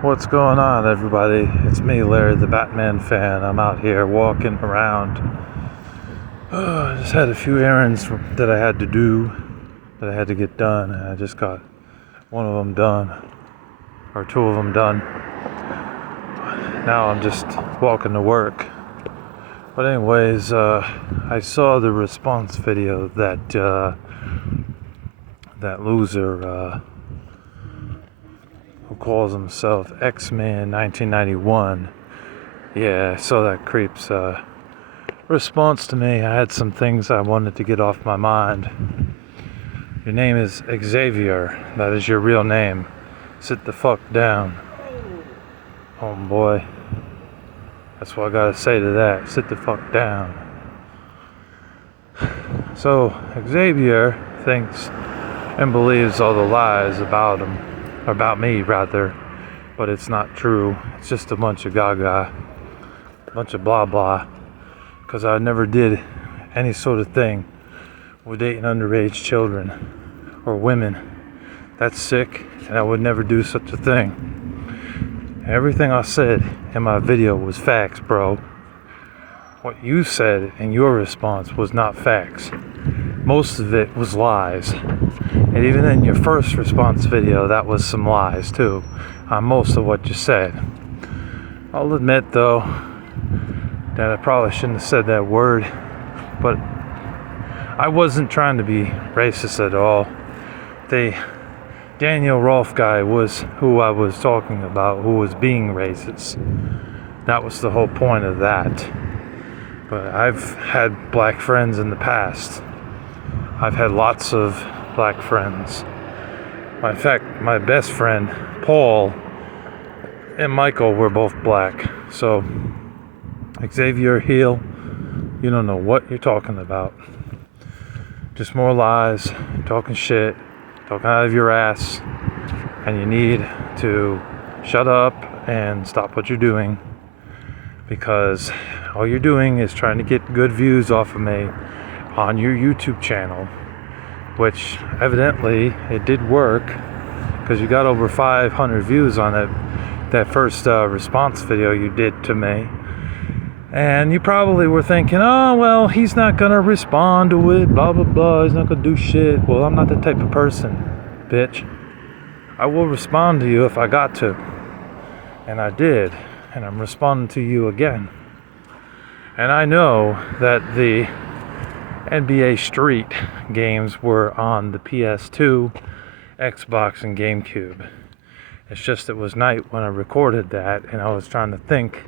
What's going on, everybody? It's me, Larry, the Batman fan. I'm out here walking around. I just had a few errands that I had to do, that I had to get done, and I just got one of them done, or two of them done. Now I'm just walking to work. But anyways, I saw the response video that loser who calls himself xman 1991. Yeah, I saw that creep's response to me. I had some things I wanted to get off my mind. Your name is Xavier. That is your real name. Sit the fuck down. Homeboy. That's what I gotta say to that. Sit the fuck down. So, Xavier thinks and believes all the lies about him. About me, rather. But it's not true. It's just a bunch of gaga. A bunch of blah blah. Because I never did any sort of thing with dating underage children or women. That's sick, and I would never do such a thing. Everything I said in my video was facts, bro. What you said in your response was not facts. Most of it was lies. And even in your first response video, that was some lies too, on most of what you said. I'll admit though, that I probably shouldn't have said that word, but I wasn't trying to be racist at all. The Daniel Rolfe guy was who I was talking about, who was being racist. That was the whole point of that. But I've had black friends in the past. I've had lots of black friends. In fact, my best friend, Paul, and Michael were both black. So, Xavier Heel, you don't know what you're talking about. Just more lies, talking shit, talking out of your ass. And you need to shut up and stop what you're doing. Because all you're doing is trying to get good views off of me on your YouTube channel, which evidently it did work, because you got over 500 views on it, that first response video you did to me. And you probably were thinking, oh, well, he's not gonna respond to it, blah blah blah, he's not gonna do shit. Well, I'm not that type of person, bitch. I will respond to you if I got to, and I did, and I'm responding to you again. And I know that the NBA Street games were on the PS2, Xbox, and GameCube. It's just it was night when I recorded that, and I was trying to think.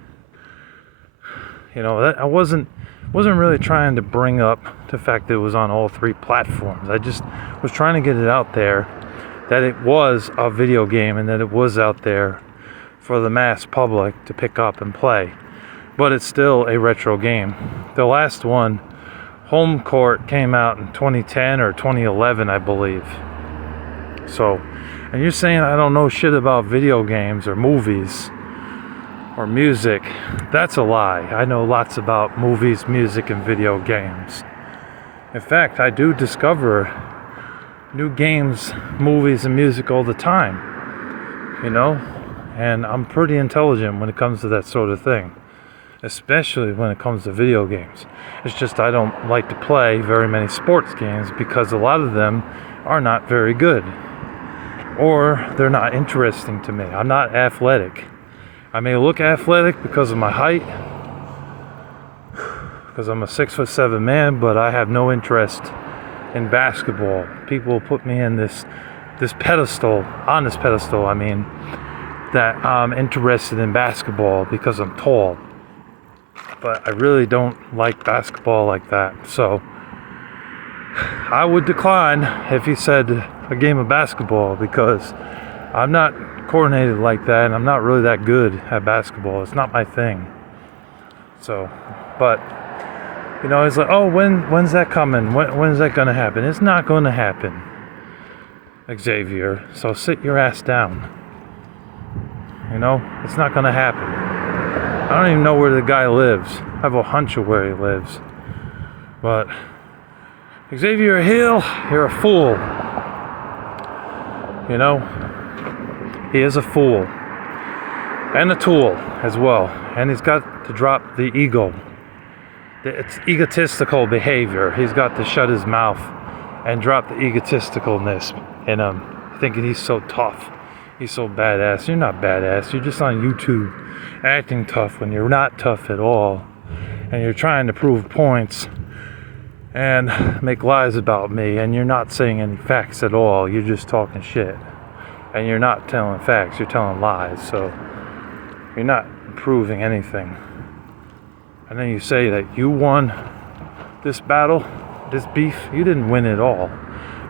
You know, that I wasn't really trying to bring up the fact that it was on all three platforms. I just was trying to get it out there that it was a video game and that it was out there for the mass public to pick up and play. But it's still a retro game. The last one, Home Court, came out in 2010 or 2011, I believe. So, and you're saying I don't know shit about video games or movies or music. That's a lie. I know lots about movies, music, and video games. In fact, I do discover new games, movies, and music all the time. You know? And I'm pretty intelligent when it comes to that sort of thing. Especially when it comes to video games. It's just I don't like to play very many sports games because a lot of them are not very good. Or they're not interesting to me. I'm not athletic. I may look athletic because of my height, because I'm a 6'7" man, but I have no interest in basketball. People put me in this pedestal, on this pedestal, I mean, that I'm interested in basketball because I'm tall. But I really don't like basketball like that. So I would decline if he said a game of basketball, because I'm not coordinated like that, and I'm not really that good at basketball. It's not my thing. So, but you know, it's like, oh, when's that coming? When's that gonna happen? It's not gonna happen, Xavier. So sit your ass down. You know, it's not gonna happen. I don't even know where the guy lives. I have a hunch of where he lives. But Xavier Hill, you're a fool. You know, he is a fool. and a tool as well. And he's got to drop the ego. It's egotistical behavior. He's got to shut his mouth and drop the egotisticalness in him, thinking he's so tough. He's so badass. You're not badass. You're just on YouTube acting tough when you're not tough at all. And you're trying to prove points and make lies about me, and you're not saying any facts at all. You're just talking shit. And you're not telling facts, you're telling lies. So you're not proving anything. And then you say that you won this battle, this beef. You didn't win it all.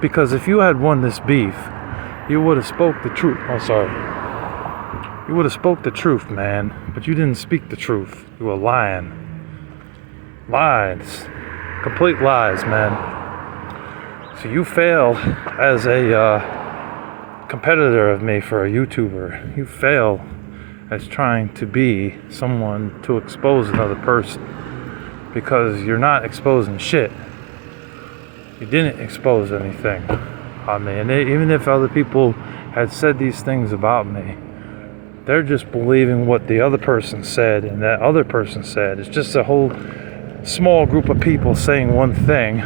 Because if you had won this beef, you would have spoke the truth. Oh, sorry. You would have spoke the truth, man. But you didn't speak the truth. You were lying. Lies. Complete lies, man. So you fail as a competitor of me for a YouTuber. You fail as trying to be someone to expose another person, because you're not exposing shit. You didn't expose anything on me. And even if other people had said these things about me, they're just believing what the other person said, and that other person said. It's just a whole small group of people saying one thing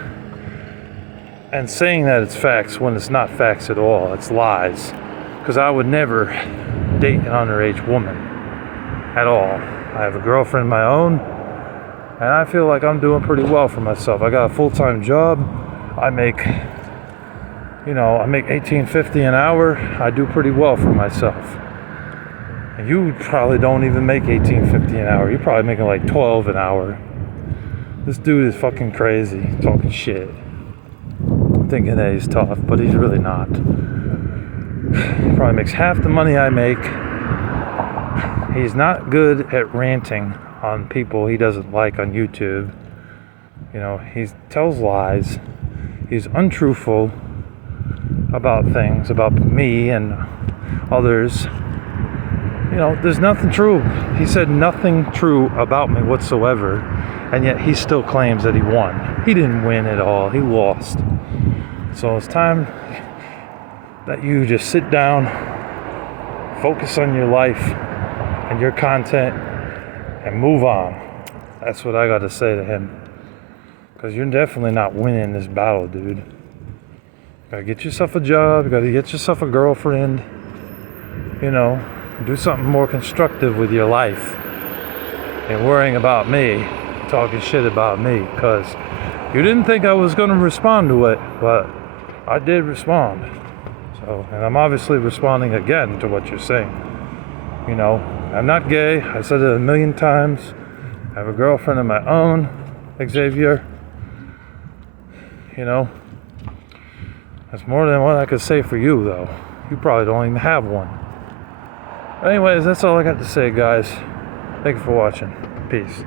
and saying that it's facts when it's not facts at all. It's lies. Because I would never date an underage woman at all. I have a girlfriend of my own, and I feel like I'm doing pretty well for myself. I got a full-time job. I make $18.50 an hour. I do pretty well for myself. And you probably don't even make $18.50 an hour. You're probably making like $12 an hour. This dude is fucking crazy, talking shit. Thinking that he's tough, but he's really not. He probably makes half the money I make. He's not good at ranting on people he doesn't like on YouTube. He tells lies. He's untruthful about things, about me and others. There's nothing true. He said nothing true about me whatsoever, and yet he still claims that he won. He didn't win at all. He lost. So it's time that you just sit down, focus on your life and your content, and move on. That's what I got to say to him. Because you're definitely not winning this battle, dude. You gotta get yourself a job. You gotta get yourself a girlfriend. Do something more constructive with your life and worrying about me, talking shit about me. Because you didn't think I was going to respond to it, but I did respond. And I'm obviously responding again to what you're saying. I'm not gay. I said it a million times. I have a girlfriend of my own, Xavier. That's more than what I could say for you, though. You probably don't even have one. Anyways, that's all I got to say, guys. Thank you for watching. Peace.